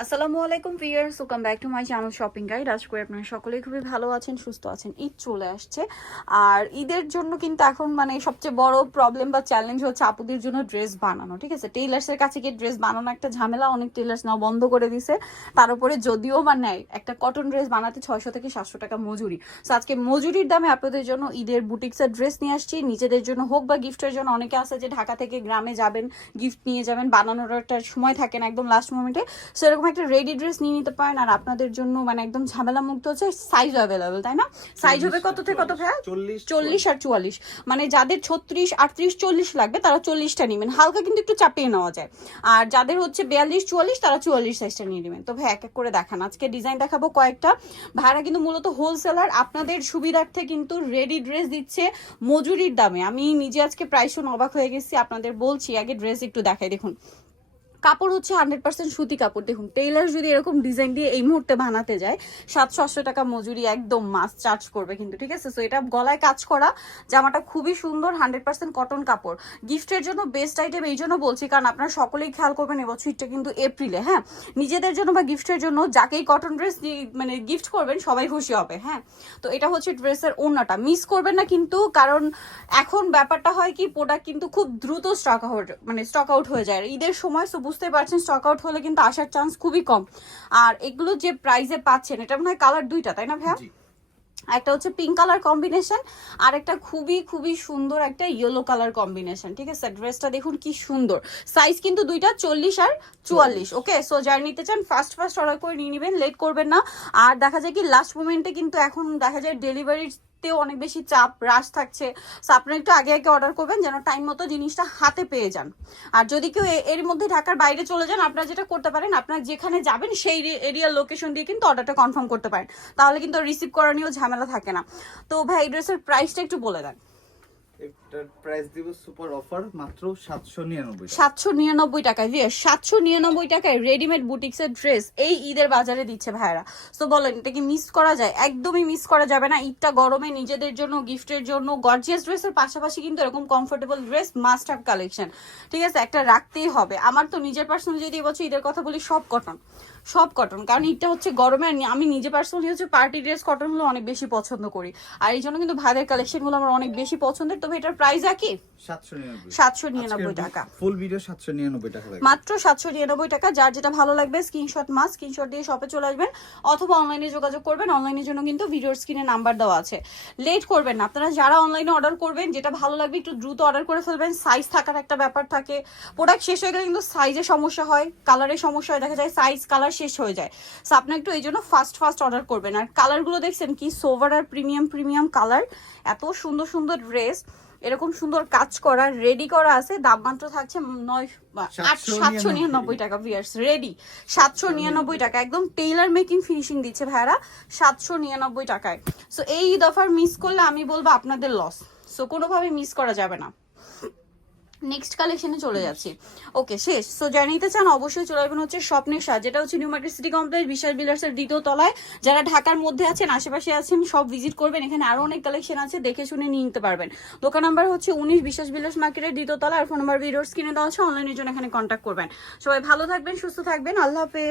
আসসালামু আলাইকুম viewers welcome back to my channel shopping guide আজ করি আপনারা সকলেই খুবই ভালো আছেন, সুস্থ আছেন। ঈদ চলে আসছে। আর ঈদের জন্য কিন্তু এখন মানে সবচেয়ে বড় প্রবলেম বা চ্যালেঞ্জ হচ্ছে আপুদের জন্য ড্রেস বানানো, ঠিক আছে? টেইলার্সের কাছে গিয়ে ড্রেস বানানো একটা ঝামেলা, অনেক টেইলার্স নাও বন্ধ করে দিছে। তার উপরে যদিও বা নেয়, একটা কটন ড্রেস বানাতে ছয়শো থেকে সাতশো টাকা মজুরি। সো আজকে মজুরির দামে আপনাদের জন্য ঈদের বুটিক্সের ড্রেস নিয়ে আসছি। নিজেদের জন্য হোক বা গিফটের জন্য, অনেকে আছে যে ঢাকা থেকে গ্রামে যাবেন গিফট নিয়ে যাবেন, বানানোর একটা সময় থাকে না একদম লাস্ট মোমেন্টে সেরকম একটা রেডি ড্রেস নিয়ে নিতে পারেন আর আপনাদের জন্য মানে একদম ঝামেলা মুক্ত হচ্ছে সাইজ অ্যাভেলেবেল তাই না? সাইজ হবে কত থেকে কত চল্লিশ চল্লিশ আর চুয়াল্লিশ। মানে যাদের ছত্রিশ আটত্রিশ চল্লিশ লাগবে তারা চল্লিশটা নেবেন। হালকা কিন্তু একটু চাপিয়ে নেওয়া যায়। আর যাদের হচ্ছে বিয়াল্লিশ চুয়াল্লিশ তারা চুয়াল্লিশ সাইজটা নিয়ে নেবেন। তো ভাই এক এক করে দেখান। আজকে ডিজাইন দেখাবো কয়েকটা। ভাড়া কিন্তু মূলত হোলসেলার আপনাদের সুবিধার্থে কিন্তু রেডি ড্রেস দিচ্ছে মজুরির দামে। আমি নিজে আজকে প্রায় শুনে অবাক হয়ে গেছি আপনাদের বলছি আগে ড্রেস একটু দেখাই দেখুন। কাপড় হচ্ছে হান্ড্রেড পার্সেন্ট সুতি কাপড়। দেখুন টেইলার যদি এরকম ডিজাইন দিয়ে এই মুহূর্তে বানাতে যায় সাতশো আটশো টাকা মজুরি একদম মাস চার্জ করবে কিন্তু, ঠিক আছে? সো এটা গলায় কাজ করা, জামাটা খুবই সুন্দর হান্ড্রেড পার্সেন্ট কটন কাপড় গিফটের জন্য বেস্ট আইটেম এই জন্য বলছি, কারণ আপনারা সকলেই খেয়াল করবেন, এবছর ঈদটা কিন্তু এপ্রিলে হ্যাঁ? নিজেদের জন্য বা গিফটের জন্য যাকেই কটন ড্রেস মানে গিফট করবেন, সবাই খুশি হবে হ্যাঁ? তো এটা হচ্ছে ড্রেসের ওড়নাটা। মিস করবেন না কিন্তু, কারণ এখন ব্যাপারটা হয় কি প্রোডাক্ট কিন্তু খুব দ্রুত স্টক আউট মানে স্টক আউট হয়ে যায়। ঈদের সময় তো বুঝতে পারছেন স্টক আউট হলে কিন্তু আসার চান্স খুবই কম। আর এগুলো যে প্রাইসে পাচ্ছেন এটা মনে হয় কালার দুইটা তাই না ভাইয়া? একটা হচ্ছে পিঙ্ক কালার কম্বিনেশন আর একটা খুবই খুবই সুন্দর একটা ইয়েলো কালার কম্বিনেশন ঠিক আছে? ড্রেসটা দেখুন কি সুন্দর। সাইজ কিন্তু দুইটা চল্লিশ আর চুয়াল্লিশ ওকে সো যার নিতে চান ফার্স্ট ফার্স্ট অর্ডার করে নিয়ে নেবেন লেট করবেন না। আর দেখা যায় কি লাস্ট মোমেন্টে কিন্তু এখন দেখা যায় ডেলিভারির তেও অনেক বেশি চাপ, রাশ থাকছে। সো আপনারা একটু আগে আগে অর্ডার করবেন যেন টাইম মতো জিনিসটা হাতে পেয়ে যান। আর যদি কেউ এর মধ্যে ঢাকার বাইরে চলে যান, আপনারা যেটা করতে পারেন, আপনারা যেখানে যাবেন, সেই এরিয়ার লোকেশন দিয়ে কিন্তু অর্ডারটা কনফার্ম করতে পারেন। তাহলে কিন্তু রিসিভ করা নিয়েও ঝামেলা থাকে না। তো ভাই এই ড্রেসের প্রাইসটা একটু বলে দেন। টাকায় রেডিমেড বুটিক্সের ড্রেস এই ঈদের বাজারে দিচ্ছে বলেন, এটা কি মিস করা যায়? একদমই মিস করা যাবে না। ঈদটা গরমে নিজেদের জন্য, গিফটের জন্য গর্জিয়াস ড্রেসের পাশাপাশি কিন্তু এরকম কমফোর্টেবল ড্রেস কালেকশন ঠিক আছে? একটা রাখতেই হবে। আমার তো নিজের পার্সোনাল যদি এবছর ঈদের কথা বলি, সব কটন সব কটন কারণ ঈদটা হচ্ছে গরমে আমি নিজে পার্সোনালি হচ্ছে পার্টি ড্রেস কটন হলো অনেক বেশি পছন্দ করি। আর এই জন্য কিন্তু ভাইদের কালেকশনগুলো আমার অনেক বেশি পছন্দের। তবে এটার প্রাইস একই? সাতশো নিরানব্বই। সাতশো নিরানব্বই টাকা। ফুল ভিডিও টাকা মাত্র সাতশো নিরানব্বই টাকা। যার যেটা ভালো লাগবে স্ক্রিনশট মাস স্ক্রিনশট দিয়ে শপে চলে আসবেন। অথবা অনলাইনে যোগাযোগ করবেন। অনলাইনের জন্য কিন্তু ভিডিওর স্ক্রিনে নাম্বার দেওয়া আছে। লেট করবেন না। আপনারা যারা অনলাইনে অর্ডার করবেন যেটা ভালো লাগবে একটু দ্রুত অর্ডার করে ফেলবেন। সাইজ থাকার একটা ব্যাপার থাকে। প্রোডাক্ট শেষ হয়ে গেলে কিন্তু সাইজের সমস্যা হয় কালারের সমস্যা হয়। দেখা যায় সাইজ কালার শেষ হয়ে যায়। সো একটু এই জন্য ফাস্ট ফাস্ট অর্ডার করবেন। আর কালারগুলো দেখছেন কি? সোভার আর প্রিমিয়াম প্রিমিয়াম কালার এত সুন্দর সুন্দর ড্রেস এরকম সুন্দর কাজ করা রেডি করা আছে। দাম মাত্র থাকছে নয় আট সাতশো নিরানব্বই টাকা। ভিয়ার্স রেডি সাতশো নিরানব্বই টাকা একদম টেইলার মেকিং ফিনিশিং দিচ্ছে ভাইরা সাতশো নিরানব্বই টাকায়। সো এই দফার মিস করলে আমি বলব আপনাদের লস সো কোনোভাবে মিস করা যাবে না। নেক্সট কালেকশনে চলে যাচ্ছি। ওকে শেষ। সো যারা নিতে চান, অবশ্যই চলে আসবেন হচ্ছে স্বপ্নের সাজ, যেটা হচ্ছে নিউ মার্কেট সিটি কমপ্লেক্স বিশাল বিলার্সের দ্বিতীয় তলায়। যারা ঢাকার মধ্যে আছেন, আশেপাশে আছেন, সব ভিজিট করবেন। এখানে আরও অনেক কালেকশন আছে, দেখে শুনে নিয়ে নিতে পারবেন। দোকান নাম্বার হচ্ছে উনিশ বিশাস বিলাস মার্কেটের দ্বিতীয় তলা আর ফোন নাম্বার ভিডিওর স্ক্রিনে দেওয়া আছে অনলাইনের জন্য এখানে কন্ট্যাক্ট করবেন। সবাই ভালো থাকবেন, সুস্থ থাকবেন। আল্লাহ হাফেজ।